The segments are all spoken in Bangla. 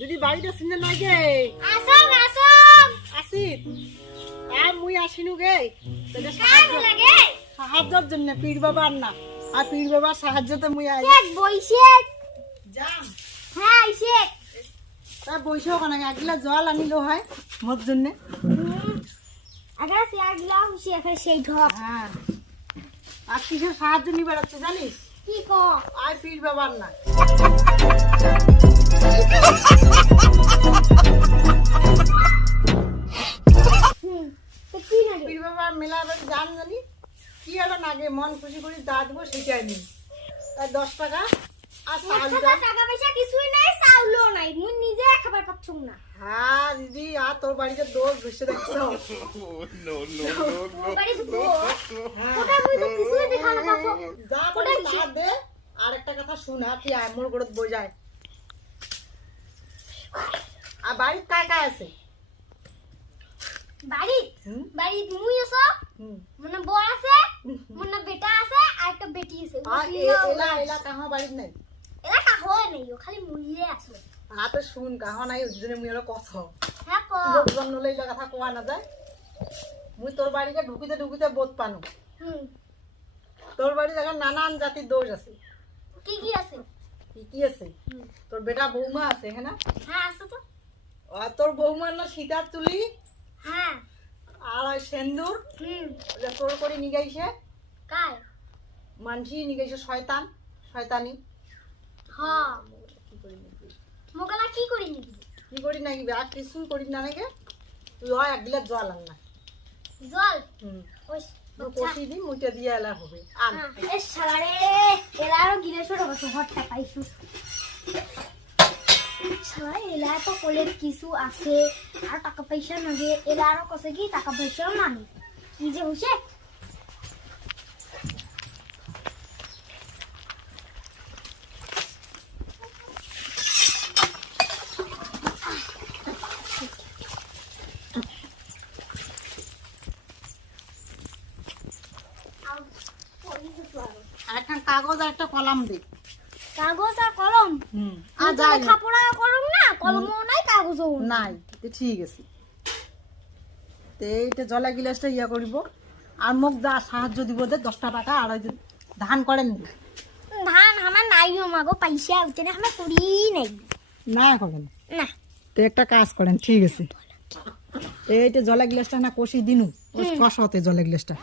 দিদি বাড়িতে শুনে নাই গে। আসং আসং আসি আর মুই আসিনু গে। তোকে সাহায্য লাগে? সাহায্যের জন্য পীর বাবার না। আর পীর বাবার সাহায্যতে মুই আই শেখ বইছে যাম হ্যাঁ শেখ। তা বইসেও কেন এক গিলাস জল আনিলো হয় মোর জন্য। আগে সে আগলা হুসে ফের সেই ঢক হ্যাঁ। আর কিসের সাহায্য নিয়ে বেড়াচ্ছে জানিস? কি কো? আর পীর বাবার না। আর হ্যাঁ দিদি আর তোর বাড়িতে দোষ বসে দেখছ আর একটা কথা শুন, তুই আমর করে বোঝায় আর বাড়ির কায় কায় আছে? বাড়ি বাড়ি মুই আছো? মনে বউ আছে মনে বেটা আছে আর একটা বেটি আছে। এলা এলা কাহা বাড়ির নাই? এলা কাহয় নাই ও খালি মুইয়ে আছো। হ্যাঁ তো শুন কাহা নাই ওই জন্য মুই হলো কথা হ্যাঁ কো। লোকজন নলে কথা কোয়া না যায় মুই তোর বাড়িতে ঢুকিতে ঢুকিতে বোধ পানো। হুম। তোর বাড়ি দেখেন নানান জাতির দোষ আছে। কি কি আছে? কি কি আছে। তোর বেটা বৌমা আছে হ্যাঁ না? হ্যাঁ আছে তো। তোর বৌমার না সীতার তুলি হ্যাঁ। আর ওই সেন্দুর? হুম। তোর করে নিগাইছে কাই মানসি নিগাইছে শয়তান শয়তানি। হ্যাঁ। কি করি মোকালা কি করি নিবি? কি করি নাকি আর কিছুই করি না নাকি? তুই হয় এক গিলাস জল আন না। জল? হুম। কষি দিই মুইটা দিয়ে এলা হবে। আন। এ শালারে এলারও গিলে ছোট বসে হটটা পাইছু। শালা এলা তো কলের কিছু আছে, আর টাকা পয়সা নাগে এলারও কছে কি, টাকা পয়সাও নাগে কি যে হইছে আর একটা কাগজ আর একটা কলম দে। কাগজ আর কলম? আর লেখাপড়া কলম না কলমও নাই কাগজও নাই। ঠিক আছে। তো এইটা জলা গিলাসটা ইয়া করিব। আর মোক যা সাহায্য দিব দে দশটা টাকা আর ওই ধান করেন ধান আমার নাই মাগো পয়সা উঠে না আমার করি নাই। না করেন? না। তো একটা কাজ করেন ঠিক আছে। এইটা জলা গ্লাসটা না কষি দিনু কষাতে জলা গ্লাসটা।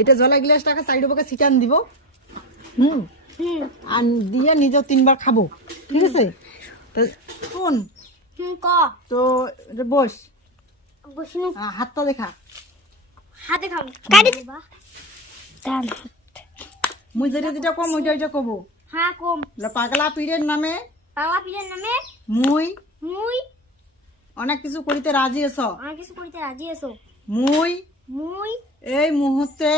এটা জলা গ্লাসটাকে সাইড বকে ছিটান দিব। হুম। আর দিয়ে নিজেও তিনবার খাব ঠিক আছে? তো শোন হুম ক? তো বস। বসনু হাতটা দেখা। হাতে খাম কাটি দান মুই যেটা যেটা কম ওইটা ওইটা কব। হ্যাঁ কম। পাগলা পীরের নামে পাগলা পীরের নামে? মুই মুই? অনেক কিছু করিতে রাজি আছ। অনেক কিছু করিতে রাজি আছো। মুই মুই। এই মুহূর্তে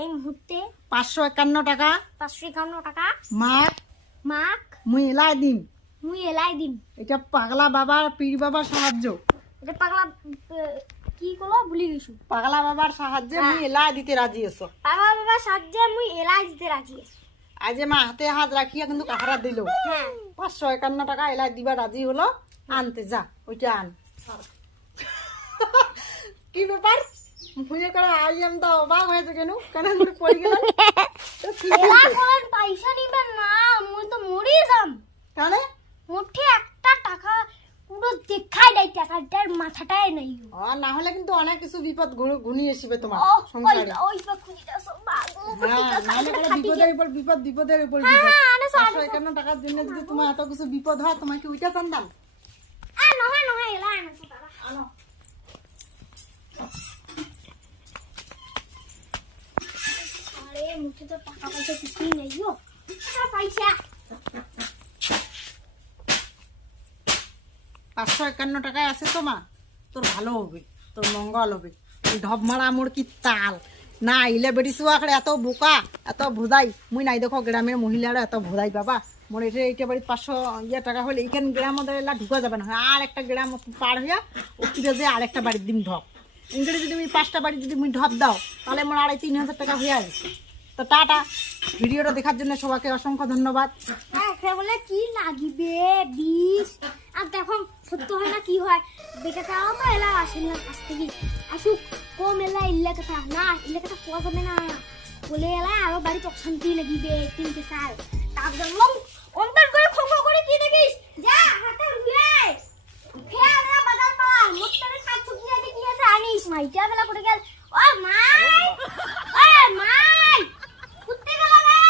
এই মুহূর্তে পাঁচশো একান্ন টাকা। পাঁচশো একান্ন টাকা। মাক। মাক। মুই এলাই দিম। মুই এলাই দিম। এটা পাগলা বাবার পীর বাবার সাহায্য। এটা পাগলা কি কলো ভুলি গেছো? পাগলা বাবার সাহায্যে মুই এলাই দিতে রাজি আছো। পাগলা বাবা সাহায্যে মুই এলাই দিতে রাজি আছি। আজ মা হাতে হাত রাখিয়া কিন্তু কাহারা দিল? হ্যাঁ। পাঁচশো একান্ন টাকা এলাই দিবা রাজি হলো? আনতে যা ওইটা আন। কি ব্যাপার? মুঝে করে আই এম তো অবাক হয়েছে কেন? কেন আমি পড়ে কি এলা হয়েছে? পয়সা নিবেন না মুই তো মরি যাম। কেন মুঠে একটা টাকা পুরো দেখাই নাই টাকাটার মাথাটাই নাই। ও, না হলে কিন্তু অনেক কিছু বিপদ ঘনিয়ে আসবে তোমার সংসারে। ওই পা খুঁজিটা সব বাগো হ্যাঁ, না বিপদের উপর বিপদ বিপদের উপর হ্যাঁ, বিপদ। সব- টাকার জন্য যদি তোমার এত কিছু বিপদ হয় তোমাকে ওইটা চান্দাল আ নহয় নহয় এলা আনছো আনো। মুঠে তো টাকা পয়সা কিছুই নেই আর পয়সা। পাঁচশো একান্ন টাকায় আছে তো মা? তোর ভালো হবে, তোর মঙ্গল হবে। কি তাল? না, ইলে বেটি চুয়াকড়ে এত বোকা, এত ভোদাই। মুই নাই দেখো গ্রামের মহিলারা এত ভোদাই বাবা। মোর এটা এইটা বাড়ির পাঁচশো ইয়ে টাকা হলে এইখান গ্রাম এলা ঢুকা যাবে না। আর একটা গ্রাম পার হইয়া ও কিরে যে আর একটা বাড়ির দিম ঢপ। ইংরেজি যদি পাঁচটা বাড়ি যদি ঢপ দাও, তাহলে মোর আড়াই, তিন হাজার টাকা হয়ে আসবে তো টাটা। ভিডিওটা দেখার জন্য সবাইকে অসংখ্য ধন্যবাদ। হ্যাঁ বলে কি লাগিবে বিষ? আর দেখো সত্য হয় না কি হয়? এলা আসে না কাছ থেকে। আসুক কম এলা ইল্লা কথা। না ইল্লা কথা কোয়া যাবে না। বলে এলা আরও বাড়িতে অশান্তি লাগিবে তিনটে সাল তারপর লং অন্তর করে করে কি দেখিস? যা হাতে না বাজার পালা মোটরে শাক সবজি আনি কি আছে আনিস? মাইটা বেলা করে গেল। ও ও মাই কুত্তে গেল রে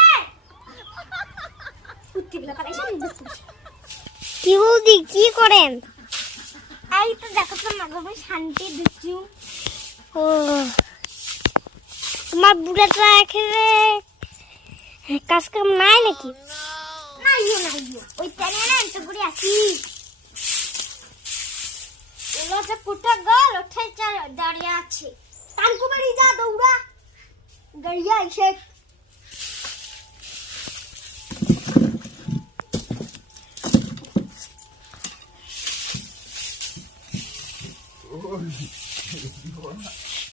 কুত্তে গেল পালাইছে কি বৌদি কি করেন? এই তো দেখো তো মাগো শান্তি দিচ্ছি। ও তোমার বুড়াটা এখানে কাজ কাম নাই নাকি? নাইও নাইও ওই টানে না করে আছি এলো যে পুটা গল ওঠে দাঁড়িয়ে আছে। টানকু বাড়ি যা দৌড়া। গাড়িয়া এসে